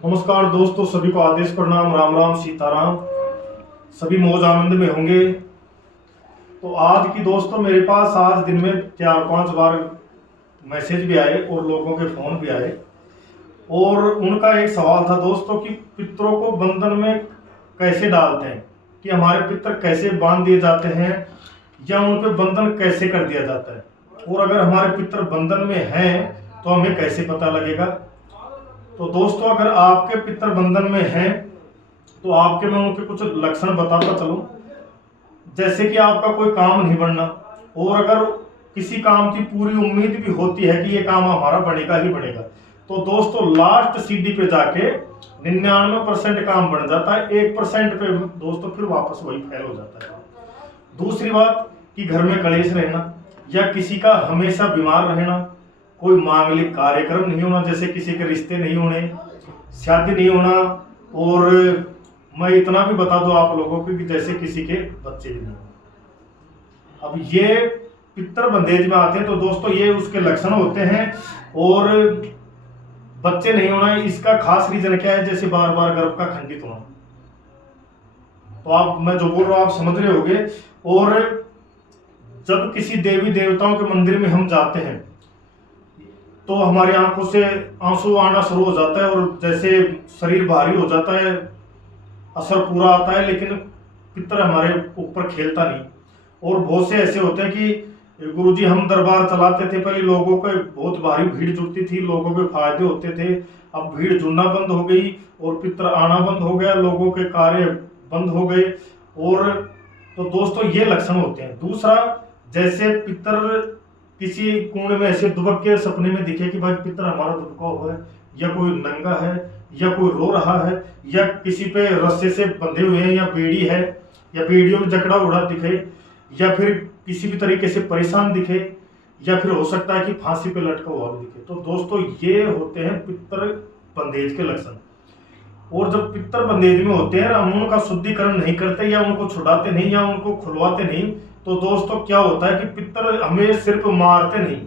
नमस्कार दोस्तों, सभी को आदेश प्रणाम, राम राम सीताराम। सभी मौज आनंद में होंगे। तो आज की दोस्तों मेरे पास आज दिन में 4-5 बार मैसेज भी आए और लोगों के फोन भी आए और उनका एक सवाल था दोस्तों कि पितरों को बंधन में कैसे डालते हैं, कि हमारे पितर कैसे बांध दिए जाते हैं या उन पे बंधन कैसे कर दिया जाता है, और अगर हमारे पितर बंधन में हैं तो हमें कैसे पता लगेगा। तो दोस्तों अगर आपके पितर बंधन में हैं तो आपके मैं उनके कुछ लक्षण बताता चलूं। जैसे कि आपका कोई काम नहीं बनना, और अगर किसी काम की पूरी उम्मीद भी होती है कि ये काम हमारा बनेगा ही बनेगा, तो दोस्तों लास्ट सीढ़ी पे जाके 99% काम बन जाता है, 1% पे दोस्तों फिर वापस वही फेल हो जाता है। दूसरी बात कि घर में कलेश रहना या किसी का हमेशा बीमार रहना, कोई मांगलिक कार्यक्रम नहीं होना, जैसे किसी के रिश्ते नहीं होने, शादी नहीं होना, और मैं इतना भी बता दूं आप लोगों को कि जैसे किसी के बच्चे भी नहीं होने। अब ये पितर बंदेज में आते हैं तो दोस्तों ये उसके लक्षण होते हैं। और बच्चे नहीं होना, इसका खास रीजन क्या है, जैसे बार बार गर्भ का खंडित होना। तो आप, मैं जो बोल रहा हूं आप समझ रहे होंगे। और जब किसी देवी देवताओं के मंदिर में हम जाते हैं तो हमारी आंखों से आंसू आना शुरू हो जाता है और जैसे शरीर भारी हो जाता है, असर पूरा आता है, लेकिन पितर हमारे ऊपर खेलता नहीं। और बहुत से ऐसे होते हैं कि गुरुजी हम दरबार चलाते थे, पहले लोगों को बहुत भारी भीड़ जुटती थी, लोगों के फायदे होते थे, अब भीड़ जुड़ना बंद हो गई और पितर आना बंद हो गया, लोगों के कार्य बंद हो गए। और तो दोस्तों ये लक्षण होते हैं। दूसरा, जैसे पितर किसी कुएं में ऐसे दुबक के सपने में दिखे कि भाई पितर हमारा दुबका हुआ है, या कोई नंगा है, या कोई रो रहा है, या किसी पे रस्से से बंधे हुए हैं, या बेड़ी है, या बेड़ियों में जकड़ा उड़ा दिखे, या फिर किसी भी तरीके से परेशान दिखे, या फिर हो सकता है कि फांसी पे लटका हुआ भी दिखे। तो दोस्तों ये होते हैं पितर बंदेज के लक्षण। और जब पितर बंदेज में होते हैं हम उनका शुद्धिकरण नहीं करते, या उनको छुड़ाते नहीं, या उनको खुलवाते नहीं, तो दोस्तों क्या होता है कि पितर हमें सिर्फ मारते नहीं,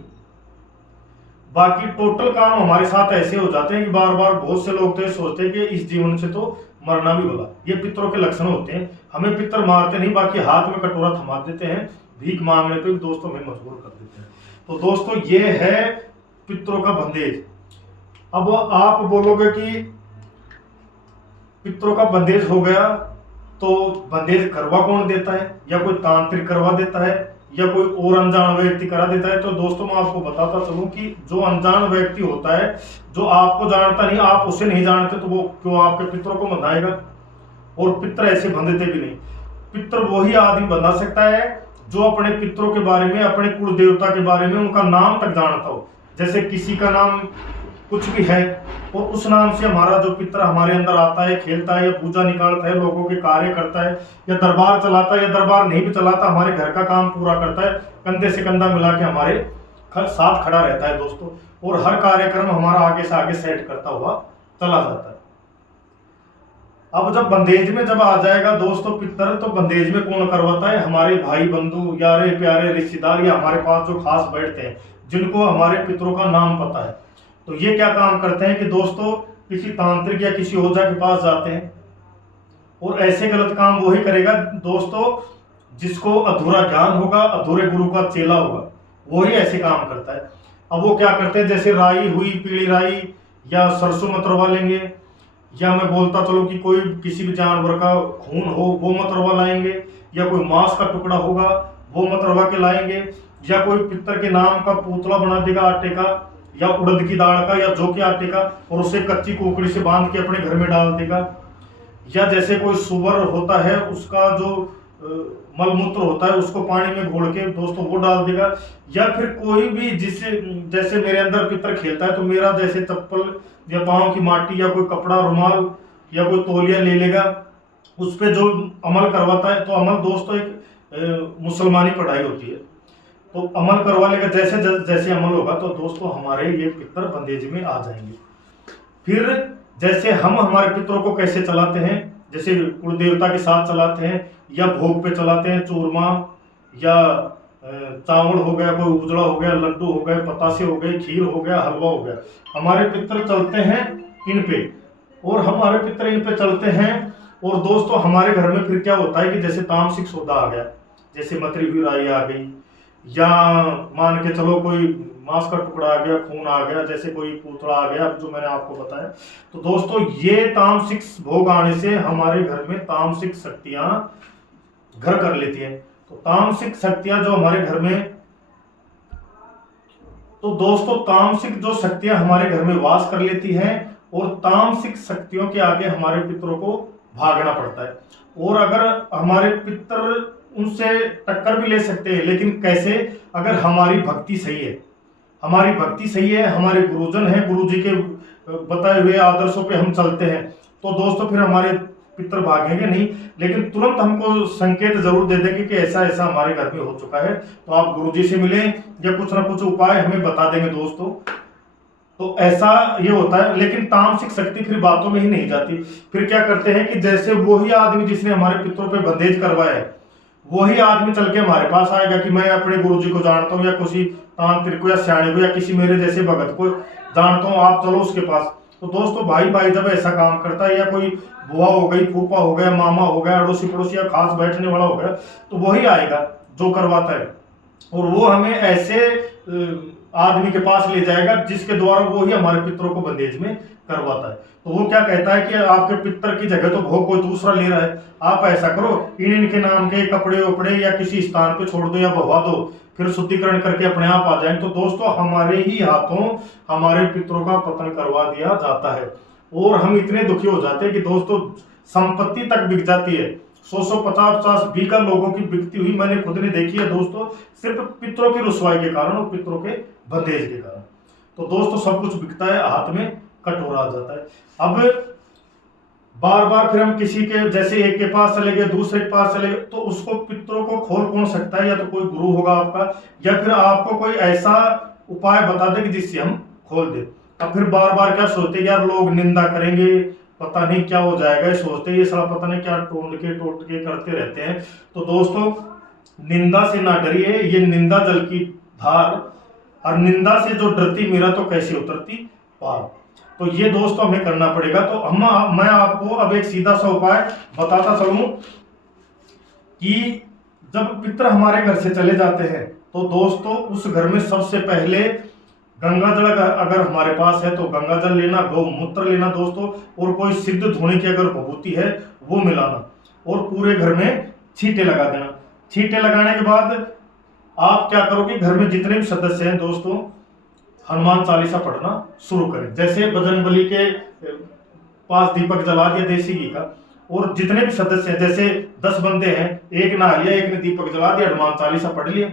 बाकी टोटल काम हमारे साथ ऐसे हो जाते हैं कि बार बार बहुत से लोग तो ये सोचते हैं कि इस जीवन से तो मरना भी होगा। ये पितरों के लक्षण होते हैं। हमें पितर मारते नहीं, बाकी हाथ में कटोरा थमा देते हैं, भीख मांगने पे भी दोस्तों हमें मजबूर कर देते हैं। तो दोस्तों ये है पितरों का बंदेज। अब आप बोलोगे कि पितरों का बंदेज हो गया तो बंदेज करवा कौन देता है, या कोई तांत्रिक करवा देता है, या कोई और अनजान व्यक्ति करा देता है। तो दोस्तों मैं आपको बताता चलूं कि जो अनजान व्यक्ति होता है, जो आपको जानता नहीं, आप उसे नहीं जानते, तो वो क्यों आपके पितरों को बंधाएगा। और पितर ऐसे बंधते भी नहीं। पितर वही आदमी बंधा सकता है जो अपने पितरों के बारे में, अपने कुल देवता के बारे में, उनका नाम तक जानता हो। जैसे किसी का नाम कुछ भी है और उस नाम से हमारा जो पितर हमारे अंदर आता है, खेलता है, या पूजा निकालता है, लोगों के कार्य करता है, या दरबार चलाता है, या दरबार नहीं भी चलाता, हमारे घर का काम पूरा करता है, कंधे से कंधा मिला के हमारे साथ खड़ा रहता है दोस्तों, और हर कार्यक्रम हमारा आगे से आगे सेट करता हुआ चला जाता है। अब जब बंदेज में जब आ जाएगा दोस्तों पितर, तो बंदेज में कौन करवाता है, हमारे भाई बंधु, यारे प्यारे रिश्तेदार, या हमारे पास जो खास बैठते हैं, जिनको हमारे पितरों का नाम पता है। तो ये क्या काम करते हैं कि दोस्तों किसी तांत्रिक या किसी ओझा के पास जाते हैं, और ऐसे गलत काम वही करेगा दोस्तों जिसको अधूरा ज्ञान होगा, अधूरे गुरु का चेला होगा, वही ऐसे काम करता है। अब वो क्या करते हैं, जैसे राई हुई, पीली राई या सरसों मतरवा लेंगे, या मैं बोलता चलो कि कोई किसी भी जानवर का खून हो वो मतरवा लाएंगे, या कोई मांस का टुकड़ा होगा वो मतरवा के लाएंगे, या कोई पितर के नाम का पुतला बना देगा आटे का, या उड़द की दाल का, या जौ के आटे का, और उसे कच्ची कोकड़ी से बांध के अपने घर में डाल देगा। या जैसे कोई सुअर होता है उसका जो मलमूत्र होता है उसको पानी में घोल के दोस्तों वो डाल देगा। या फिर कोई भी जिससे, जैसे मेरे अंदर पितर खेलता है तो मेरा जैसे चप्पल या पाँव की माटी या कोई कपड़ा, रुमाल या कोई तौलिया ले लेगा, उस पर जो अमल करवाता है। तो अमल दोस्तों एक मुसलमानी पढ़ाई होती है, तो अमल करवा लेगा, जैसे जैसे अमल होगा तो दोस्तों हमारे ये पितर बंदेज में आ जाएंगे। फिर जैसे हम हमारे पितरों को कैसे चलाते हैं, जैसे कुल देवता के साथ चलाते हैं, या भोग पे चलाते हैं, चूरमा या चावल हो गया, कोई उजड़ा हो गया, लड्डू हो गए, पतासे हो गए, खीर हो गया, हलवा हो गया, हमारे पितर चलते हैं इन पे। और हमारे पितर इन पे चलते हैं। और दोस्तों हमारे घर में फिर क्या होता है कि जैसे तामसिक सौदा आ गया, जैसे मतरी हुई राई आ गई, या मान के चलो कोई मांस का टुकड़ा आ गया, खून आ गया, जैसे कोई पूतड़ा आ गया, जो मैंने आपको बताया। तो दोस्तों ये तामसिक भोग आने से हमारे घर में तामसिक शक्तियां घर कर लेती हैं। तो तामसिक शक्तियां जो हमारे घर में, तो दोस्तों तामसिक जो शक्तियां हमारे घर में वास कर लेती हैं, और तामसिक शक्तियों के आगे हमारे पितरों को भागना पड़ता है। और अगर हमारे पितर उनसे टक्कर भी ले सकते हैं, लेकिन कैसे? अगर हमारी भक्ति सही है, हमारी भक्ति सही है, हमारे गुरुजन हैं, गुरु जी के बताए हुए आदर्शों पे हम चलते हैं, तो दोस्तों फिर हमारे पितर भागेंगे नहीं, लेकिन तुरंत हमको संकेत जरूर दे देंगे कि ऐसा ऐसा हमारे घर में हो चुका है, तो आप गुरु जी से मिलें या कुछ ना कुछ उपाय हमें बता देंगे दोस्तों। तो ऐसा ये होता है। लेकिन तामसिक शक्ति फिर बातों में ही नहीं जाती। फिर क्या करते हैं कि जैसे वही आदमी जिसने हमारे पितरों पे बंदेज करवाया है, वही आदमी चल के हमारे पास आएगा कि मैं अपने गुरु जी को जानता हूँ, या किसी तांत्रिक को या सियाने को या किसी मेरे जैसे भगत को जानता हूँ, आप चलो उसके पास। तो दोस्तों भाई भाई जब ऐसा काम करता है, या कोई बुआ हो गई, फूफा हो गया, मामा हो गया, अड़ोसी पड़ोसी या खास बैठने वाला हो गया, तो वही आएगा जो करवाता है, और वो हमें ऐसे आदमी के पास ले जाएगा जिसके द्वारा वो ही हमारे पितरों को बंदेज में करवाता है। तो वो क्या कहता है कि आपके पितर की जगह तो भोग कोई दूसरा ले रहा है, आप ऐसा करो, इनके नाम के कपड़े उपड़े या किसी स्थान पे छोड़ दो या बहवा दो, फिर शुद्धिकरण करके अपने आप आ जाएंगे। तो दोस्तों हमारे ही हाथों हमारे पितरों का पतन करवा दिया जाता है, और हम इतने दुखी हो जाते हैं कि दोस्तों संपत्ति तक बिक जाती है। 100-150 बीघा लोगों की बिकती हुई मैंने खुद ने देखी है दोस्तों, सिर्फ पितरों की रुसवाई के कारण और पितरों के बंदेज के कारण। तो दोस्तों सब कुछ बिकता है, हाथ में कटोरा आ जाता है। अब बार बार फिर हम किसी के, जैसे एक के पास चले गए, दूसरे के पास चले गए, तो उसको पितरों को खोल कौन सकता है? या तो कोई गुरु होगा आपका, या फिर आपको कोई ऐसा उपाय बता दे कि जिससे हम खोल दे। अब फिर बार बार क्या सोचते यार, लोग निंदा करेंगे, पता नहीं क्या हो जाएगा, ये सोचते ये साला पता नहीं क्या टोट के करते रहते हैं। तो दोस्तों निंदा से ना डरिए, ये निंदा जल की धार, और निंदा से जो डरती मेरा तो कैसे उतरती पार। तो ये दोस्तों हमें करना पड़ेगा। तो मैं आपको अब एक सीधा सा उपाय बताता चलूं कि जब पितर हमारे घर से चले जाते हैं, तो दोस्तों उस घर में सबसे पहले गंगा जल अगर हमारे पास है तो गंगा जल लेना, गौमूत्र लेना दोस्तों, और कोई सिद्ध धोने की अगर विभूति है वो मिलाना, और पूरे घर में छींटे लगा देना। छींटे लगाने के बाद आप क्या करोगे, घर में जितने भी सदस्य हैं दोस्तों हनुमान चालीसा पढ़ना शुरू करें। जैसे बजरंगबली के पास दीपक जला दिया देसी घी का, और जितने भी सदस्य हैं, जैसे 10 बंदे हैं, एक नहा लिया, एक ने दीपक जला दिया, हनुमान चालीसा पढ़ लिया,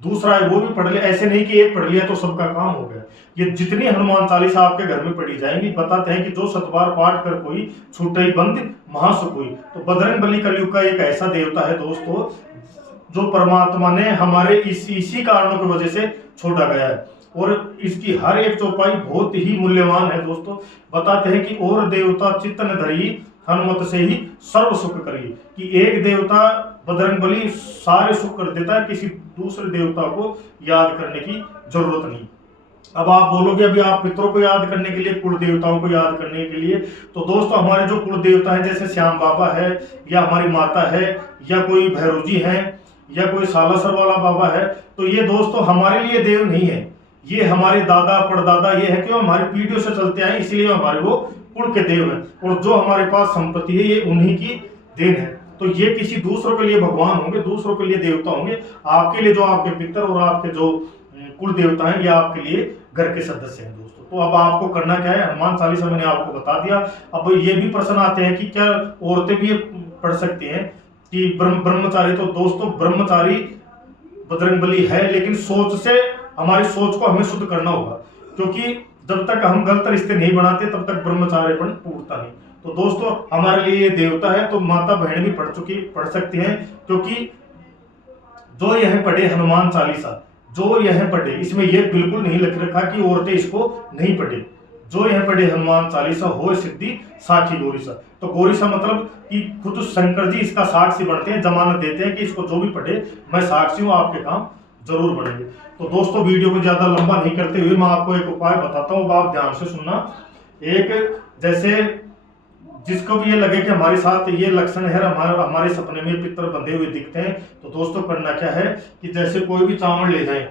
दूसरा है वो भी पढ़ लिया। ऐसे नहीं कि एक पढ़ लिया तो सबका काम हो गया। ये जितनी हनुमान चालीसा आपके घर में पढ़ी जाएंगी, बताते हैं कि जो 7 बार पाठ कर कोई छूटे बंद महासुख हुई। तो बजरंगबली कलयुग का एक ऐसा देवता है दोस्तों, जो परमात्मा ने हमारे इसी कारणों की वजह से छोड़ा गया है, और इसकी हर एक चौपाई बहुत ही मूल्यवान है दोस्तों। बताते हैं कि और देवता चित्त न धरी, हनुमत से ही सर्व सुख करिए, कि एक देवता बजरंगबली सारे सुख कर देता है, किसी दूसरे देवता को याद करने की जरूरत नहीं। अब आप बोलोगे अभी आप पितरों को याद करने के लिए, कुल देवताओं को याद करने के लिए, तो दोस्तों हमारे जो कुल देवता है, जैसे श्याम बाबा है, या हमारी माता है, या कोई भैरव जी है, या कोई सालासर वाला बाबा है, तो ये दोस्तों हमारे लिए देव नहीं है, ये हमारे दादा परदादा ये है कि वो हमारी पीढ़ियों से चलते आए, इसलिए हमारे वो कुल के देव हैं, और जो हमारे पास संपत्ति है ये उन्हीं की देन है। तो ये किसी दूसरों के लिए भगवान होंगे, दूसरों के लिए देवता होंगे, आपके लिए जो आपके पितर और आपके जो कुल देवता हैं, ये आपके लिए घर के सदस्य हैं दोस्तों। तो अब आपको करना क्या है, हनुमान चालीसा मैंने आपको बता दिया। अब ये भी प्रश्न आते हैं कि क्या औरतें भी पढ़ सकती हैं कि ब्रह्मचारी? तो दोस्तों ब्रह्मचारी बजरंगबली है, लेकिन सोच से, हमारी सोच को हमें शुद्ध करना होगा, क्योंकि जब तक हम गलत रिश्ते नहीं बनाते तब तक ब्रह्मचार्यपन टूटता नहीं। तो दोस्तों हमारे लिए ये देवता है, तो माता बहन भी पढ़ सकती हैं, क्योंकि जो यह पढ़े हनुमान चालीसा, जो यह पढ़े, इसमें यह बिल्कुल नहीं लिख रखा कि औरतें इसको नहीं पढ़े, जो यह पढ़े हनुमान चालीसा हो सिद्धि साखी गौरीसा। तो गौरीसा मतलब कि खुद शंकर जी इसका साक्षी बनते हैं, जमानत देते हैं कि इसको जो भी पढ़े मैं साक्षी हूं, आपके काम जरूर बढ़ेंगे। तो दोस्तों वीडियो को ज्यादा लंबा नहीं करते हुए मैं आपको एक उपाय बताता हूँ, आप ध्यान से सुनना। एक जैसे जिसको भी ये लगे कि हमारे साथ ये लक्षण है, हमारे सपने में पितर बंधे हुए दिखते हैं, तो दोस्तों करना क्या है कि जैसे कोई भी चावल ले जाएं,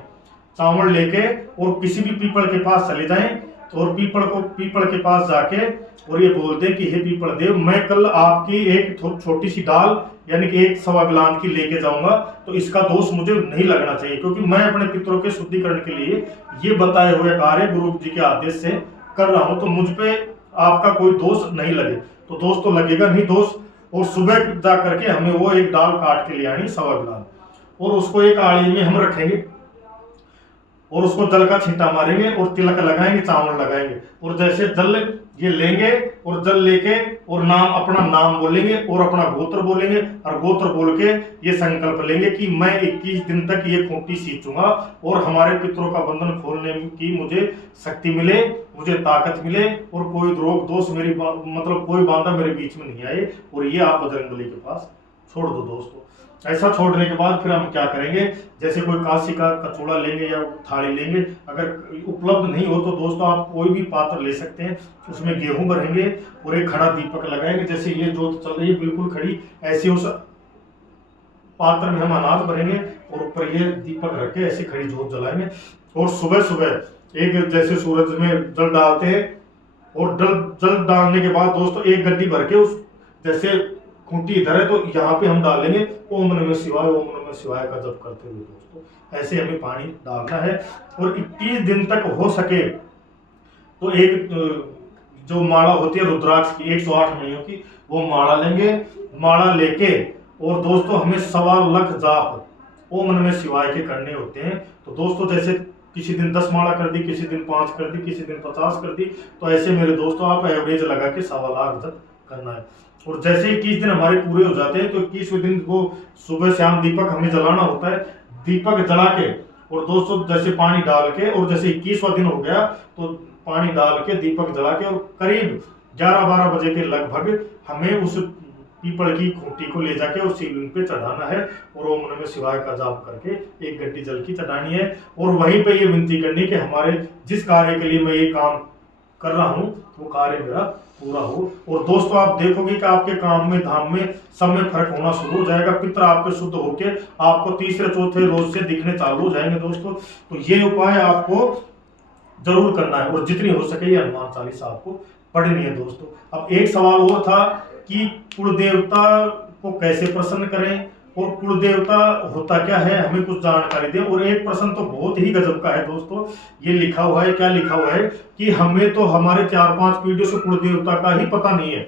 चावल लेके और किसी भी पीपल के पास चले जाएं और पीपल के पास जाके और ये बोल दें कि हे पीपल देव, मैं कल आपकी एक छोटी सी डाल यानी कि 1 गिलान की लेके जाऊंगा, तो इसका दोष मुझे नहीं लगना चाहिए, क्योंकि मैं अपने पितरों के शुद्धिकरण के लिए ये बताए हुए कार्य गुरु जी के आदेश से कर रहा हूं, तो मुझ पे आपका कोई दोष नहीं लगे। तो दोस्तों लगेगा नहीं दोष। और सुबह जा करके हमें वो एक डाल काट के ले आनी 1 गिलान, और उसको एक आड़ी में हम रखेंगे और उसको जल का छींटा मारेंगे और तिलक लगाएंगे, चावल लगाएंगे, और जैसे जल ये लेंगे और जल लेके और अपना नाम बोलेंगे और अपना गोत्र बोलेंगे, और गोत्र बोल के ये संकल्प लेंगे कि मैं 21 दिन तक ये खूंटी सींचूंगा और हमारे पितरों का बंधन खोलने की मुझे शक्ति मिले, मुझे ताकत मिले, और कोई रोग दोष मेरी मतलब कोई बाधा मेरे बीच में नहीं आए, और ये आप बजरंगबली के पास छोड़ दो दोस्तों। ऐसा छोड़ने के बाद फिर हम क्या करेंगे, जैसे कोई कांसी का कचौड़ा लेंगे या थाली लेंगे, अगर उपलब्ध नहीं हो तो दोस्तों आप कोई भी पात्र ले सकते हैं, उसमें गेहूं भरेंगे और एक खड़ा दीपक लगाएंगे, जैसे ये जोत चल रही है बिल्कुल खड़ी, ऐसे उस पात्र में हम अनाज भरेंगे और ऊपर ये दीपक रख के ऐसे खड़ी जोत जलाएंगे, और सुबह सुबह एक जैसे सूरज में जल डालते हैं, और जल डालने के बाद दोस्तों एक गड्डी भर के उस जैसे खूंटी इधर है तो यहाँ पे हम डालेंगे ओम नमः शिवाय, ओम नमः शिवाय का जप करते हुए दोस्तों ऐसे हमें पानी डालना है। और 21 दिन तक हो सके तो एक जो माला होती है रुद्राक्ष की 108 मणियों की, वो माला लेंगे, माला लेके और दोस्तों हमें 1.25 लाख जाप ओम नमः शिवाय के करने होते हैं। तो दोस्तों जैसे किसी दिन 10 माला कर दी, किसी दिन 5 कर दी, किसी दिन 50 कर दी, तो ऐसे मेरे दोस्तों आप एवरेज लगा के 1.25 लाख जप करना है। और जैसे 21 दिन हमारे पूरे हो जाते हैं तो 21वें दिन वो सुबह शाम दीपक हमें जलाना होता है, दीपक जला के और दोस्तों जैसे पानी डाल के, और जैसे 21वां दिन हो गया तो पानी डाल के दीपक जला के, और करीब 11-12 बजे के लगभग हमें उस पीपल की खूंटी को ले जाके और शिवलिंग पे चढ़ाना है, और ओम नमः शिवाय का जाप करके 1 गड्डी जल की चढ़ानी है, और वहीं पे ये विनती करनी कि हमारे जिस कार्य के लिए मैं ये काम कर रहा हूँ वो कार्य मेरा पूरा हो। और दोस्तों आप देखोगे कि आपके काम में धाम में सब में फर्क होना शुरू हो जाएगा, पितर आपके शुद्ध होके आपको तीसरे चौथे रोज से दिखने चालू हो जाएंगे दोस्तों। तो ये उपाय आपको जरूर करना है, और जितनी हो सके ये हनुमान चालीसा आपको पढ़नी है दोस्तों। अब एक सवाल और था कि कुल देवता को कैसे प्रसन्न करें और कुल देवता होता क्या है, हमें कुछ जानकारी दें। और एक प्रश्न तो बहुत ही गजब का है दोस्तों, ये लिखा हुआ है, क्या लिखा हुआ है कि हमें तो हमारे 4-5 पीढ़ियों से कुल देवता का ही पता नहीं है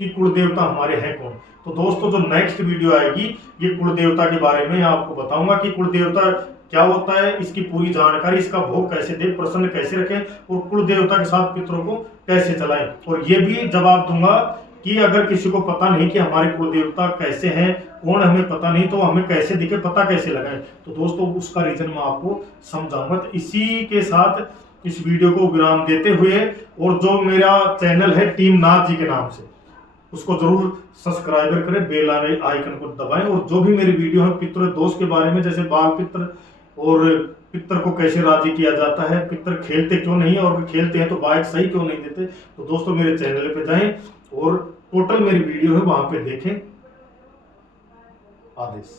कि कुल देवता हमारे हैं कौन। तो दोस्तों जो नेक्स्ट वीडियो आएगी ये कुल देवता के बारे में आपको बताऊंगा कि कुल देवता क्या होता है, इसकी पूरी जानकारी, इसका भोग कैसे दें, प्रसन्न कैसे रखें, और कुल देवता के साथ पितरों को कैसे चलाएं। और ये भी जवाब दूंगा कि अगर किसी को पता नहीं कि हमारे कुल देवता कैसे हैं, कौन हमें पता नहीं, तो हमें कैसे दिखे, पता कैसे लगाएं, तो दोस्तों उसका रीजन मैं आपको समझाऊंगा। तो इसी के साथ इस वीडियो को विराम देते हुए, और जो मेरा चैनल है टीम नाथ जी के नाम से, उसको जरूर सब्सक्राइब करें, बेल आइकन को दबाएं, और जो भी मेरी वीडियो है पितृ दोष के बारे में, जैसे बाल पितृ और पितर को कैसे राजी किया जाता है, पितर खेलते क्यों नहीं और खेलते हैं तो बाइक सही क्यों नहीं देते, तो दोस्तों मेरे चैनल पे जाएं और टोटल मेरी वीडियो है वहां पे देखें। आदेश।